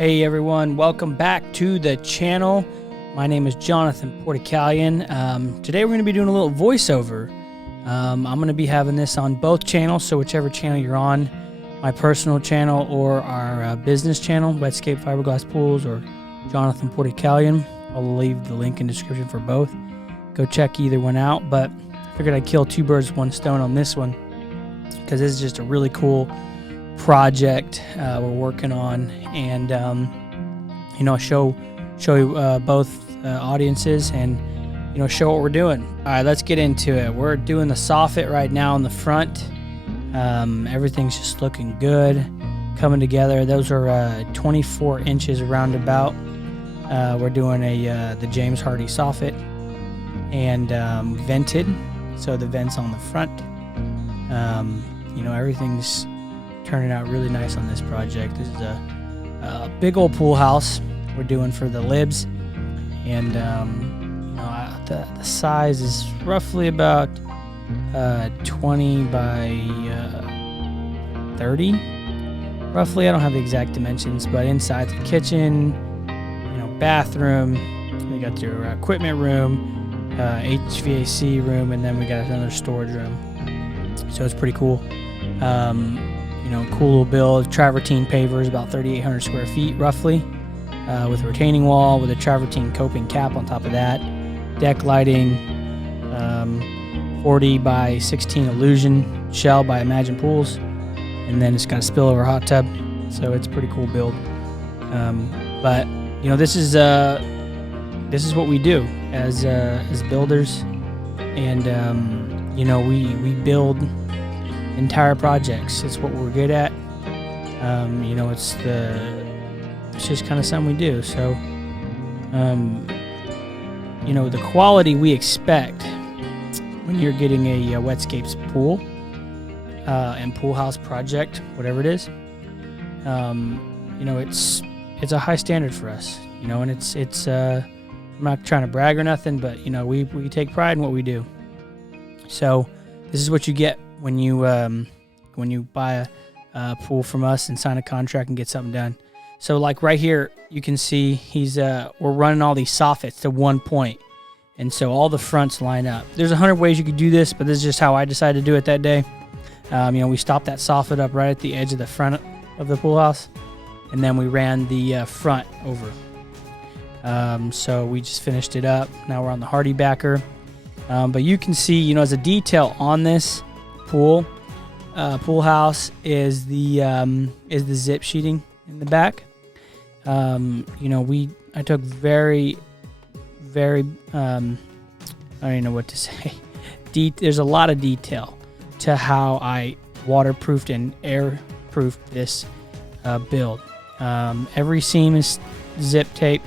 Hey everyone, welcome back to the channel. My name is Jonathan Porticalian. Today we're going to be doing a little voiceover. I'm going to be having this on both channels, so whichever channel you're on, my personal channel or our business channel, Wetscape Fiberglass Pools or Jonathan Porticalian. I'll leave the link in the description for both. Go check either one out, but I figured I'd kill two birds with one stone on this one because this is just a really cool project we're working on, and show you both audiences, and show what we're doing. All right, let's get into it. We're doing the soffit right now in the front. Everything's just looking good, coming together. Those are 24 inches roundabout. We're doing the James Hardie soffit, and vented, so the vents on the front. Everything's turning out really nice on this project. This is a big old pool house we're doing for the libs, and the size is roughly about 20 by 30 roughly. I don't have the exact dimensions, but inside the kitchen, bathroom, we got your equipment room, HVAC room, and then we got another storage room, so it's pretty cool. Cool little build. Travertine pavers, about 3,800 square feet roughly, with a retaining wall with a travertine coping cap on top of that. Deck lighting, 40 by 16 illusion shell by Imagine Pools, and then it's got a spillover hot tub, so it's a pretty cool build. But this is what we do as builders, and we build entire projects. It's what we're good at. It's just kind of something we do. So, the quality we expect when you're getting a Wetscapes pool and pool house project, whatever it is, it's a high standard for us. And it's I'm not trying to brag or nothing, but we take pride in what we do. So this is what you get when you buy a pool from us and sign a contract and get something done. So like right here, you can see we're running all these soffits to one point, and so all the fronts line up. There's 100 ways you could do this, but this is just how I decided to do it that day. We stopped that soffit up right at the edge of the front of the pool house, and then we ran the front over. So we just finished it up. Now we're on the Hardie backer, but you can see, as a detail on this pool house is the zip sheeting in the back. I took very I don't even know what to say. There's a lot of detail to how I waterproofed and airproofed this build. Every seam is zip tape.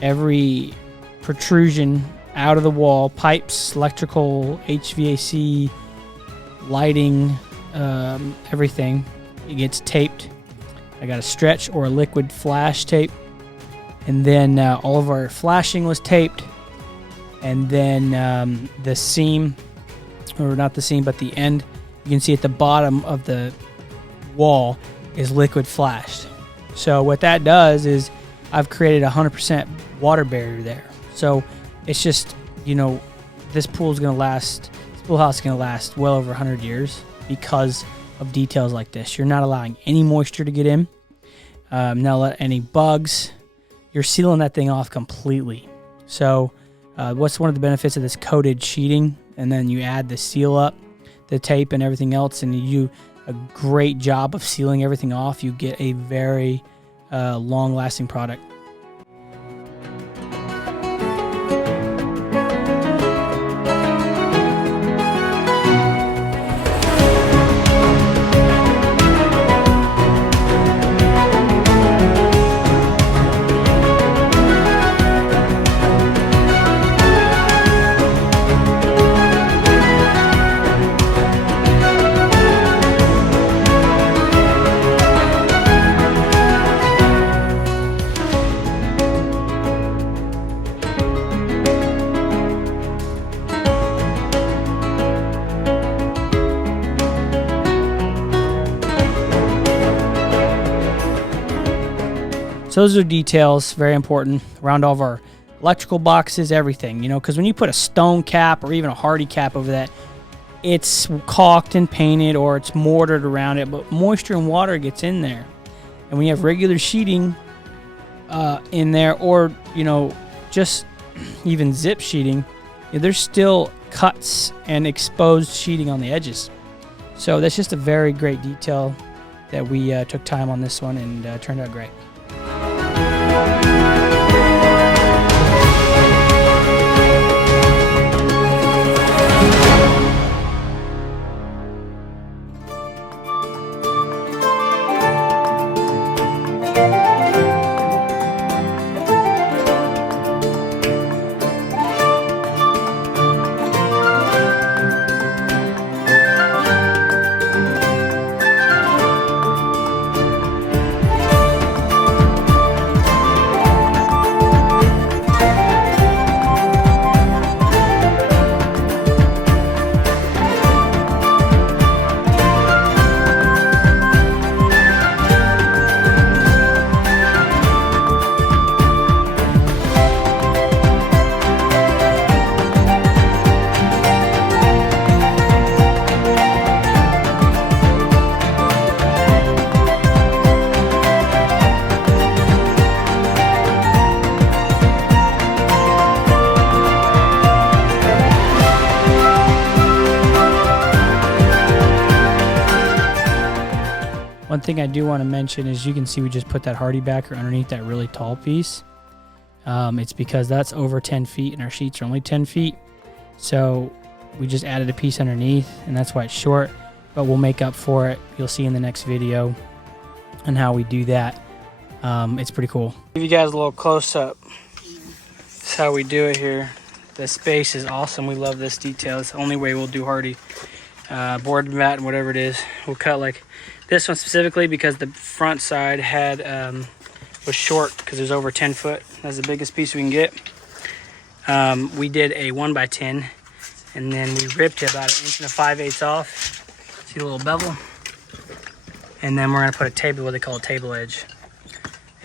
Every protrusion out of the wall, pipes, electrical, HVAC, lighting, everything, it gets taped. I got a stretch or a liquid flash tape, and then all of our flashing was taped, and then the seam, or not the seam but the end, you can see at the bottom of the wall is liquid flashed. So what that does is I've created 100% water barrier there. So it's just, this pool house is going to last well over 100 years because of details like this. You're not allowing any moisture to get in, not let any bugs. You're sealing that thing off completely. So what's one of the benefits of this coated sheeting, and then you add the seal up, the tape and everything else, and you do a great job of sealing everything off, you get a very long-lasting product. So those are details, very important around all of our electrical boxes, everything, you know, because when you put a stone cap or even a Hardie cap over that, it's caulked and painted or it's mortared around it, but moisture and water gets in there. And when you have regular sheeting in there, or, you know, just even zip sheeting, there's still cuts and exposed sheeting on the edges. So that's just a very great detail that we took time on this one, and turned out great. One thing I do want to mention is you can see we just put that Hardie backer underneath that really tall piece. It's because that's over 10 feet and our sheets are only 10 feet. So we just added a piece underneath, and that's why it's short, but we'll make up for it. You'll see in the next video and how we do that. It's pretty cool. Give you guys a little close up. That's how we do it here. The space is awesome. We love this detail. It's the only way we'll do Hardie board batten, whatever it is. We'll cut like this one specifically because the front side had was short because it was over 10 foot. That's the biggest piece we can get. We did a 1x10, and then we ripped it about 1 5/8 off. See the little bevel? And then we're gonna put a table, what they call a table edge.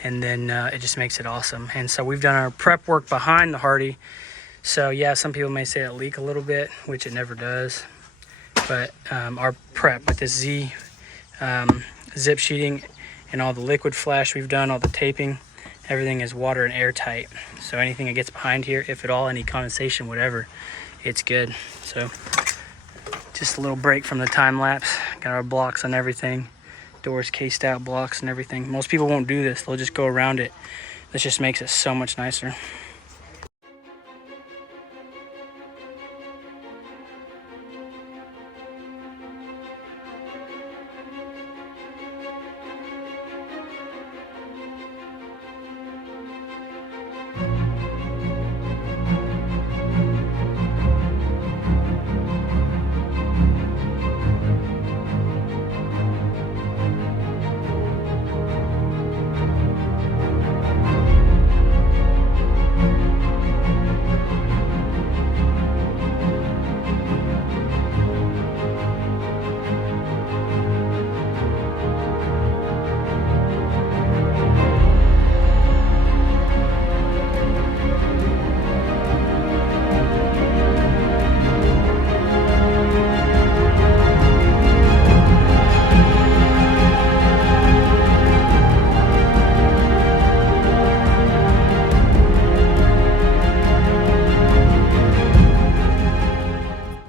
And then it just makes it awesome. And so we've done our prep work behind the Hardie. So yeah, some people may say it leak a little bit, which it never does. But our prep with this Z zip sheeting and all the liquid flash we've done, all the taping, everything is water and airtight. So anything that gets behind here, if at all, any condensation, whatever, it's good. So just a little break from the time lapse. Got our blocks on everything. Doors cased out, blocks and everything. Most people won't do this. They'll just go around it. This just makes it so much nicer.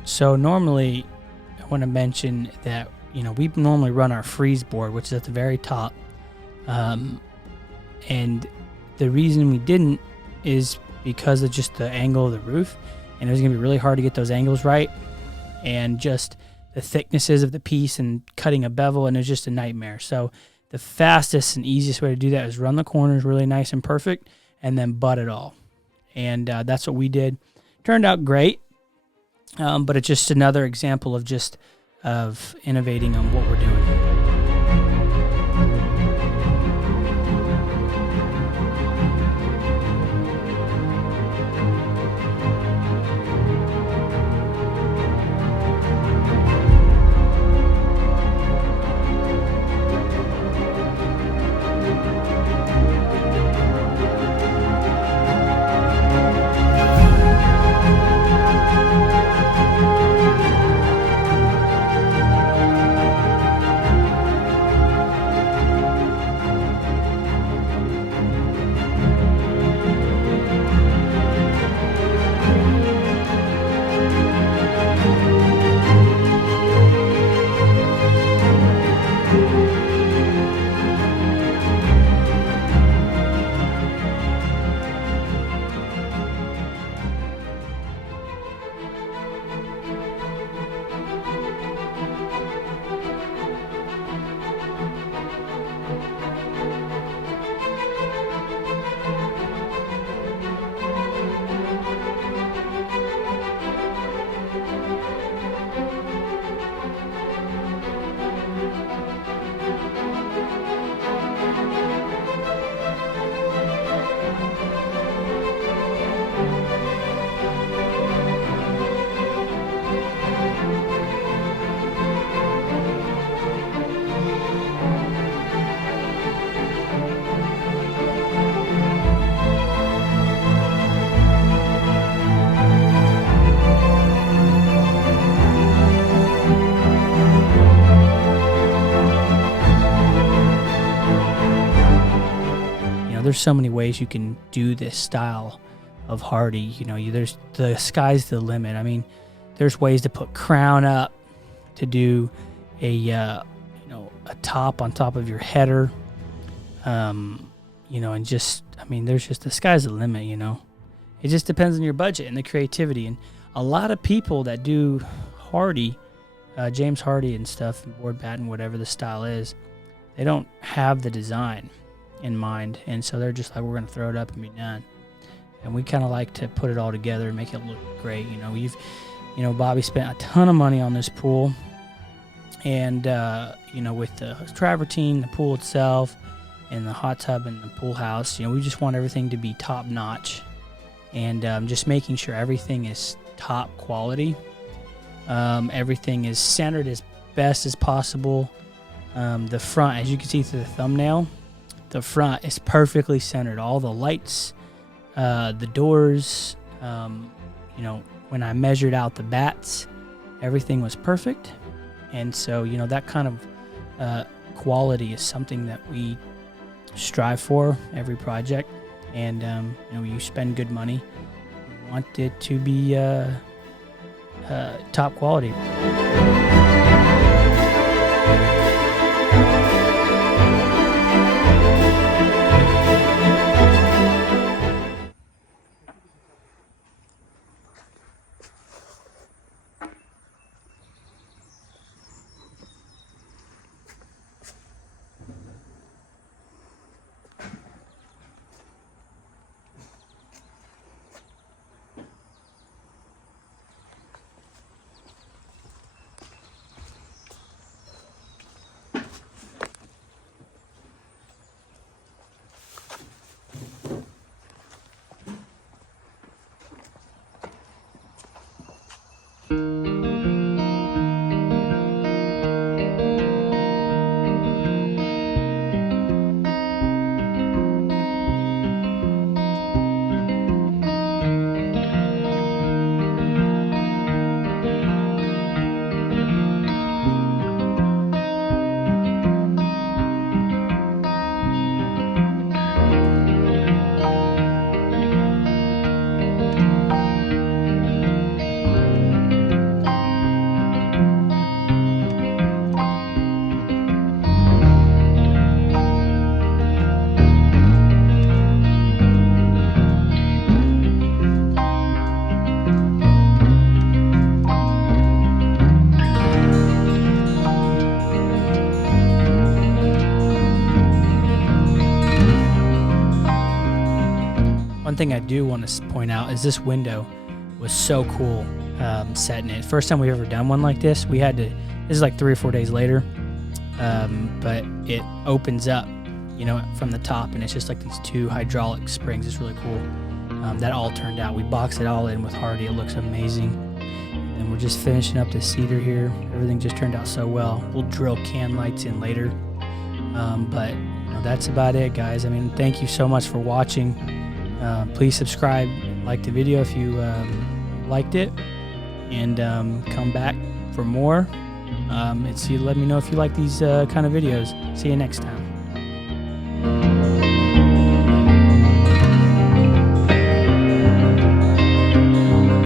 So normally I want to mention that, you know, we normally run our freeze board, which is at the very top. And the reason we didn't is because of just the angle of the roof. And it was going to be really hard to get those angles right. And just the thicknesses of the piece and cutting a bevel, and it was just a nightmare. So the fastest and easiest way to do that is run the corners really nice and perfect and then butt it all. And that's what we did. Turned out great. But it's just another example of innovating on what we're doing. there's so many ways you can do this style of Hardie. There's the sky's the limit. I mean, there's ways to put crown up, to do a top on top of your header, and just, there's just, the sky's the limit. It just depends on your budget and the creativity. And a lot of people that do Hardie, James Hardie and stuff, and board batten, whatever the style is, they don't have the design in mind, and so they're just like, we're going to throw it up and be done. And we kind of like to put it all together and make it look great. Bobby spent a ton of money on this pool, and with the travertine, the pool itself, and the hot tub and the pool house, we just want everything to be top notch, and just making sure everything is top quality. Everything is centered as best as possible. The front, as you can see through the thumbnail, the front is perfectly centered. All the lights, the doors, when I measured out the bats, everything was perfect. And so, that kind of quality is something that we strive for every project. And, you spend good money, you want it to be top quality. One thing I do want to point out is this window was so cool setting it. First time we've ever done one like this. This is like 3 or 4 days later, but it opens up, from the top, and it's just like these 2 hydraulic springs. It's really cool. That all turned out. We boxed it all in with Hardie. It looks amazing. And we're just finishing up the cedar here. Everything just turned out so well. We'll drill can lights in later. But that's about it, guys. Thank you so much for watching. Please subscribe, like the video if you liked it, and come back for more. Let me know if you like these kind of videos. See you next time.